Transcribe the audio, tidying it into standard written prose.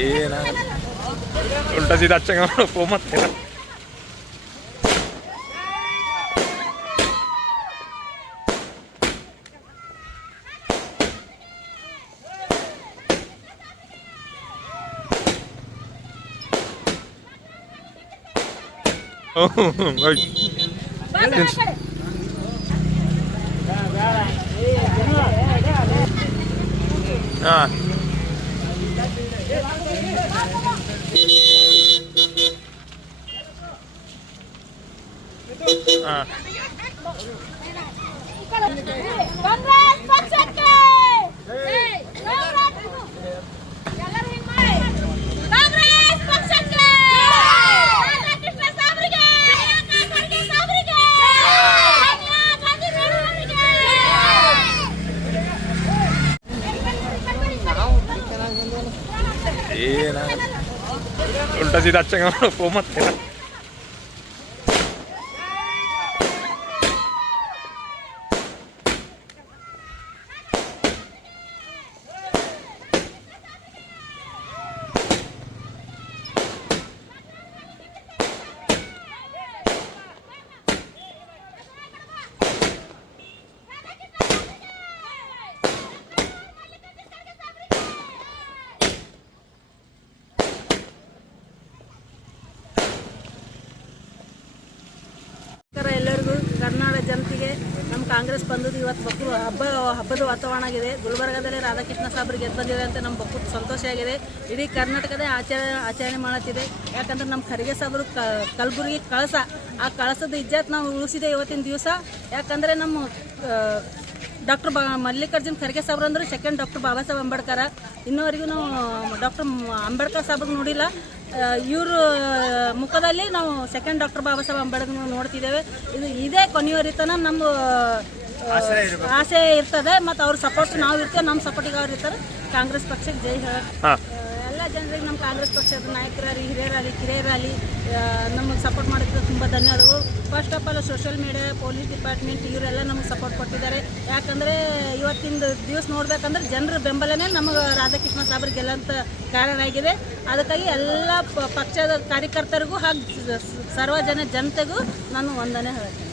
ಏನ ಉಲ್ಟಾ ಸೀದಾ ಹಚ್ಚಂಗ ಫೋ ಮತ್ತೆ ಹಾಂ ಏನ ಉಲ್ಟಾ ಸೀದಾ ಹಚ್ಚಂಗ ಫೋ ಮತ್ತೆ ಎಲ್ಲರಿಗೂ ಕರ್ನಾಟಕ ಜನತೆಗೆ ನಮ್ಮ ಕಾಂಗ್ರೆಸ್ ಬಂದದ್ದು ಇವತ್ತು ಹಬ್ಬದ ವಾತಾವರಣ ಆಗಿದೆ. ಗುಲ್ಬರ್ಗಾದಲ್ಲಿ ರಾಧಾಕೃಷ್ಣ ಸಾಬ್ರು ಗೆದ್ದು ಬಂದಿದೆ ಅಂತ ನಮ್ಮ ಬಕ್ಕೂ ಸಂತೋಷ ಆಗಿದೆ. ಇಡೀ ಕರ್ನಾಟಕದ ಆಚರಣೆ ಮಾಡುತ್ತಿದೆ. ಯಾಕಂದ್ರೆ ನಮ್ಮ ಖರ್ಗೆ ಸಾಬ್ರು ಕಲಬುರಗಿ ಕಳಸ, ಆ ಕಳಸದ ಇಜ್ಜತ್ ನಾವು ಉಳಿಸಿದೆ ಇವತ್ತಿನ ದಿವಸ. ಯಾಕಂದರೆ ನಮ್ಮ ಡಾಕ್ಟರ್ ಮಲ್ಲಿಕಾರ್ಜುನ್ ಖರ್ಗೆ ಸಾಬ್ರು ಅಂದ್ರೆ ಸೆಕೆಂಡ್ ಡಾಕ್ಟರ್ ಬಾಬಾ ಸಾಹೇಬ್ ಅಂಬೇಡ್ಕರ್. ಇನ್ನೂವರೆಗೂ ನಾವು ಡಾಕ್ಟರ್ ಅಂಬೇಡ್ಕರ್ ಸಾಬ್ರಿಗೆ ನೋಡಿಲ್ಲ. ಇವ್ರ ಮುಖದಲ್ಲಿ ನಾವು ಸೆಕೆಂಡ್ ಡಾಕ್ಟರ್ ಬಾಬಾ ಸಾಹೇಬ್ ಅಂಬೇಡ್ಕರ್ ನೋಡ್ತಿದ್ದೇವೆ. ಇದೇ ಕೊನೆಯವರಿತನ ನಮ್ಮ ಆಸೆ ಇರ್ತದೆ. ಮತ್ತು ಅವ್ರ ಸಪೋರ್ಟ್ ನಾವು ಇರ್ತೇವೆ, ನಮ್ಮ ಸಪೋರ್ಟಿಗೆ ಅವ್ರು ಇರ್ತಾರೆ. ಕಾಂಗ್ರೆಸ್ ಪಕ್ಷಕ್ಕೆ ಜೈ ಹೇಳ ಎಲ್ಲ ಜನರಿಗೆ ನಮ್ಮ ಕಾಂಗ್ರೆಸ್ ಪಕ್ಷದ ನಾಯಕರಾಗಲಿ, ಹಿರಿಯರಾಗಲಿ, ಕಿರಿಯರಾಗಲಿ ನಮಗೆ ಸಪೋರ್ಟ್ ಮಾಡಿದ್ರೆ ತುಂಬ ಧನ್ಯವಾದಗಳು. First of all social media, police department ಇವರೆಲ್ಲ ನಮಗೆ ಸಪೋರ್ಟ್ ಕೊಟ್ಟಿದ್ದಾರೆ. ಯಾಕಂದರೆ ಇವತ್ತಿನ ದಿವಸ ನೋಡ್ಬೇಕಂದ್ರೆ ಜನರ ಬೆಂಬಲನೇ ನಮಗೆ ರಾಧಾಕೃಷ್ಣ ಸಾಬ್ರಿಗೆ ಗೆಲ್ಲಂತ ಕಾರಣ ಆಗಿದೆ. ಅದಕ್ಕಾಗಿ ಎಲ್ಲ ಪಕ್ಷದ ಕಾರ್ಯಕರ್ತರಿಗೂ ಹಾಗೂ ಸರ್ವ ಜನತೆಗೂ ನಾನು ವಂದನೆ ಹೇಳ್ತೀನಿ.